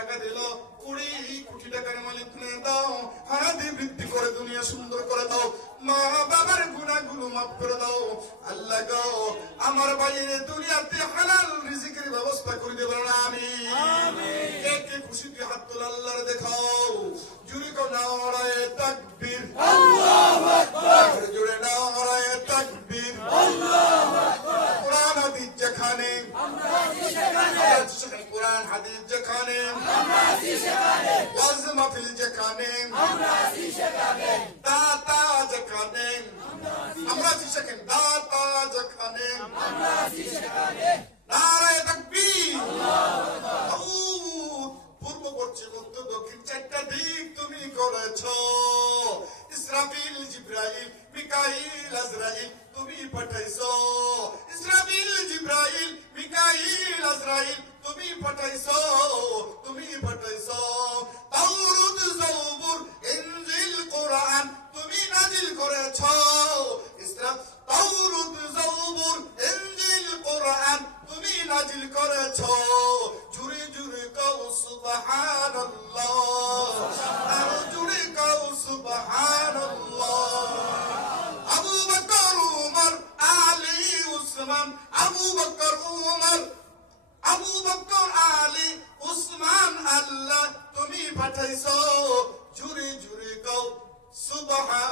টাকা দিল, 20 কোটি টাকার মালিক তুমি দাও, হায়াতে বৃদ্ধি করে দুনিয়া সুন্দর করে দাও, মা বাবার গুনাহগুলো মাফ করে দাও আল্লাহ গো। আমার ভাইয়ের দুনিয়াতে হালাল রিজিকের ব্যবস্থা করে দেব না আমিন। কে কে খুশিতে হাত তোলা আল্লাহর দেখাও, জুড়ে কো নারায়ে তাকবীর, আল্লাহু আকবার, জুড়ে নারায়ে তাকবীর, আল্লাহু আকবার। কোরআন হাদিস যেখানে আমরা আছি সেখানে, কোরআন হাদিস যেখানে আমরা আছি সেখানে, ওয়াজ মাহফিল যেখানে আমরা আছি সেখানে, দাতা যেখানে আমরা আছি সেখানে, দাতা যেখানে আমরা আছি সেখানে, নারায়ে তাকবীর, আল্লাহু আকবার। পূর্ব পশ্চিম উত্তর দক্ষিণ চারটা দিক তুমি করেছো, ইসরাফিল জিবরাইল মিকাইল আজরাইল তুমি পাঠাইছো, ইসরাফিল জিবরাইল মিকাইল আজরাইল তুমি পাঠাইছো, তুমি পাঠাইছো। তাওরাত জবুর ইনজিল কোরআন তুমি নাজিল করেছো, তাওরাত জবুর ইনজিল কোরআন তুমি নাজিল করেছো, জুরে জুরে কও সুবহানাল্লাহ, আর জুরে কও সুবহানাল্লাহ। আবু বকর উমর আলী উসমান, আবু বকর উমর, আবু বকর আলী উসমান আল্লাহ তুমি পাঠাইছো, জুরে জুরে কও সুবহানাল্লাহ।